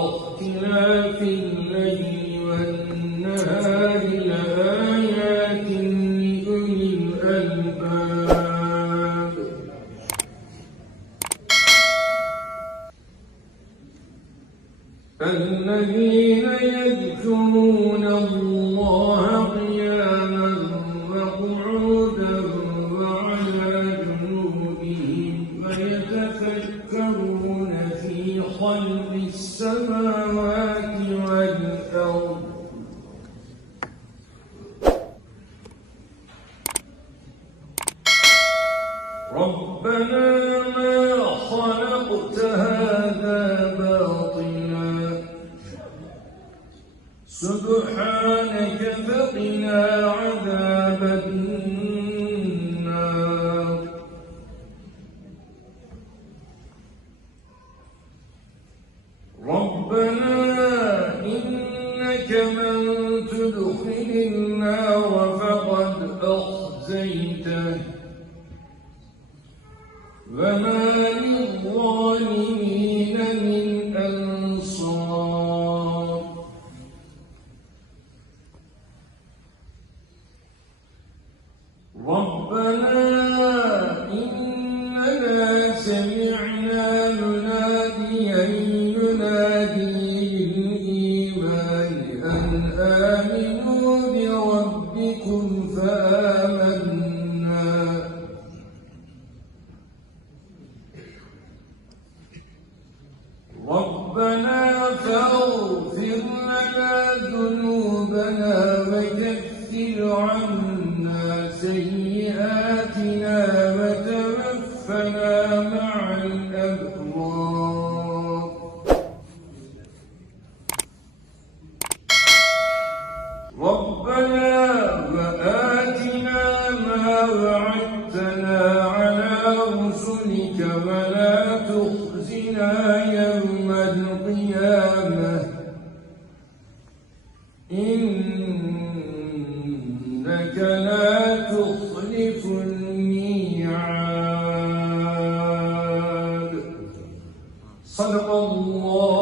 واختلاف الليل والنهار لآيات لأولي الألباب الذين يذكرون الله قياما وقعودا وعلى جنوبهم ويتفكرون في خلق السماوات والأرض ربنا ما خلقت هذا باطلا سبحانك فقنا عذاب النار ربنا إنك من تدخل النار فقد أخزيته وما للظالمين من أنصار ربنا إننا سمعنا مناديا ينادي للإيمان أن آمنوا بربكم فآمنا ربنا فاغفر لنا ذنوبنا وكفر عنا سيئاتنا وتوفنا مع الأبرار ربنا وآتنا ما وعدتنا على رسلك ولا تخزنا يوم القيامة إنك لا تخلف الميعاد صدق الله